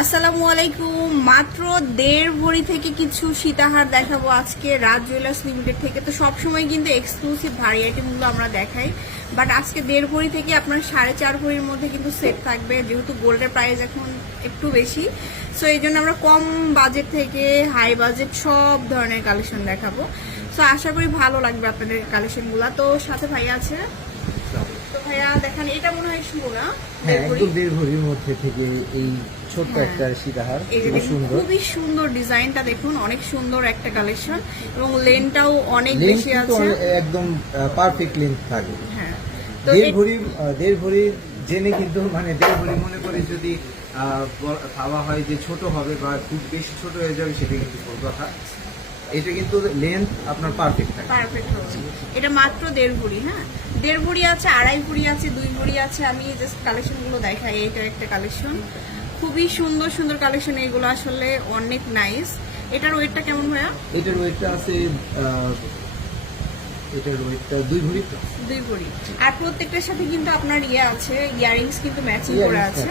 আসসালামু আলাইকুম। মাত্র 1.5 ভরি থেকে কিছু সীতাহার দেখাবো আজকে রাজ জুয়েলার্স লিমিটেড থেকে। তো সবসময় কিন্তু এক্সক্লুসিভ ভারী আইটেমগুলো আমরা দেখাই, বাট আজকে 1.5 ভরি থেকে আপনার 4.5 ভরির মধ্যে কিন্তু সেট থাকবে, যেহেতু গোল্ডের প্রাইস এখন একটু বেশি। সো এই জন্য আমরা কম বাজেট থেকে হাই বাজেট সব ধরনের কালেকশন দেখাবো। সো আশা করি ভালো লাগবে আপনাদের কালেকশনগুলো। তো সাথে ভাইয়া আছে, তো ভাইয়া দেখেন এটা মনে হয় শুরু না হ্যাঁ, একদম 1.5 ভরির মধ্যে থেকে এই ছোট্ট একটা সীতাহার, খুবই সুন্দর ডিজাইনটা দেখুন, অনেক সুন্দর একটা কালেকশন এবং লেনটাও অনেক বেশি আছে, একদম পারফেক্ট লেন্থ থাকে। হ্যাঁ, তো 1.5 ভরি জেনে কিন্তু মানে 1.5 ভরি মনে করে যদি ভাবা হয় যে ছোট হবে বা খুব বেশি ছোট হয়ে যাবে, সেটা কিন্তু ভুল কথা। এটা কিন্তু লেন্থ আপনার পারফেক্ট থাকে, পারফেক্ট হচ্ছে। এটা মাত্র 1.5 ভরি, হ্যাঁ 1.5 ভরি আছে, 2.5 ভরি আছে, 2 ভরি আছে। আমি জাস্ট কালেকশনগুলো দেখাই। এটা একটা কালেকশন, খুবই সুন্দর সুন্দর কালেকশন, এগুলো আসলে অনেক নাইস। এটার ওয়েটটা কেমন ভাইয়া? এটার ওয়েটটা আছে এটার ওয়েটটা 2 ভরি, 2 ভরি। আর প্রত্যেকটার সাথে কিন্তু আপনার আছে, ইয়ারিংস কিন্তু ম্যাচিং করে আছে।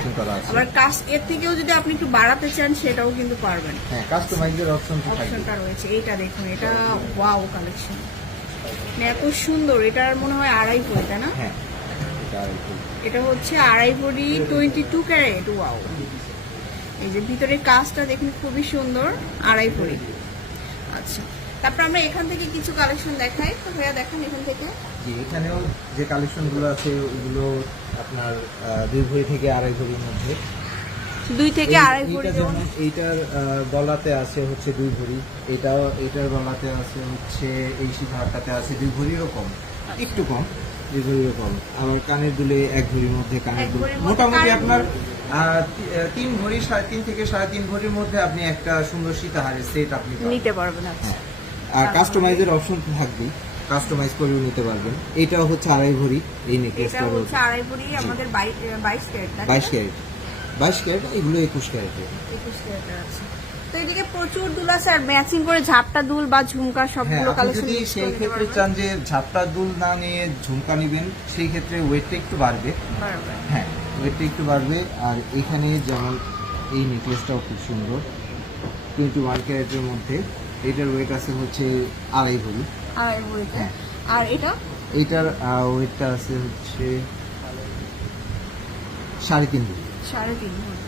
আবার কাস্ট এর থেকেও যদি আপনি একটু বাড়াতে চান সেটাও কিন্তু পারবেন। হ্যাঁ, কাস্টমাইজের অপশনটা রয়েছে। এইটা দেখুন, এটা ওয়াও কালেকশন, এত সুন্দর। এটার মনে হয় 2.5 ভরি, তাই না? হ্যাঁ, এটা হচ্ছে 2.5 ভরি, 22 ক্যারেট। ওয়াও, এই যে ভিতরে কাজটা দেখুন, খুবই সুন্দর। 2.5 ভরি। আচ্ছা, তারপর আমরা এখান থেকে কিছু কালেকশন দেখাই। তো ভাইয়া দেখেন এখান থেকে। জি, এখানেও যে কালেকশনগুলো আছে ওগুলো আপনার 2 ভরি থেকে 2.5 ভরির মধ্যে। 2 থেকে 2.5 ভরি। এইটার গলাতে আছে হচ্ছে 2 ভরি, এটার গলাতে আছে হচ্ছে এই সীতাহারটাতে আছে 2 ভরিরও কম, একটু কম, 2 ভরিরও কম। আবার কানের দুলে 1 ভরির মধ্যে, কানের দুল মোটামুটি আপনার 3 ভরি, 3.5 থেকে 3.5 ভরির মধ্যে আপনি একটা সুন্দর সীতাহারের সেট আপনি নিতে পারবেন। হ্যাঁ, আর কাস্টমাইজের অপশন তো থাকবেই, কাস্টমাইজ করেও নিতে পারবেন। এটাও হচ্ছে 2.5 ভরি, এই নেকলেসটা হচ্ছে 2.5 ভরি, আমাদের 22 ক্যারেট। 22 ক্যারেট, এগুলো 21 ক্যারেটের। 21 ক্যারেটের আছে। তো এদিকে প্রচুর দুল আছে, আর ম্যাচিং করে ঝাপটা দুল বা ঝুমকা সবগুলো কালেকশন। যদি সেই ক্ষেত্রে চান যে ঝাপটা দুল না নিয়ে ঝুমকা নেবেন, সেই ক্ষেত্রে ওয়েটটা একটু বাড়বে। হ্যাঁ, ওয়েটটা একটু বাড়বে। আর এখানে যেমন এই নেকলেসটাও খুব সুন্দর, 21 ক্যারেটের মধ্যে। এটার ওয়েট আছে হচ্ছে 2.5 ভরি। হ্যাঁ, আর এটার ওয়েটটা আছে হচ্ছে 3.5 ভরি। 3.5 ভরি।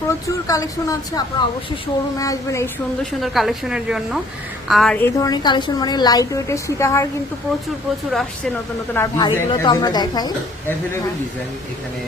প্রচুর কালেকশন আছে, আপনারা অবশ্যই শোরুমে আসবেন এই সুন্দর সুন্দর কালেকশনের জন্য। আর এই ধরনের কালেকশন মানে লাইট ওয়েটের সীতাহার কিন্তু প্রচুর প্রচুর আসছে নতুন নতুন। আর ভারীগুলো তো আমরা দেখাই, অ্যাভেলেবল ডিজাইন এখানে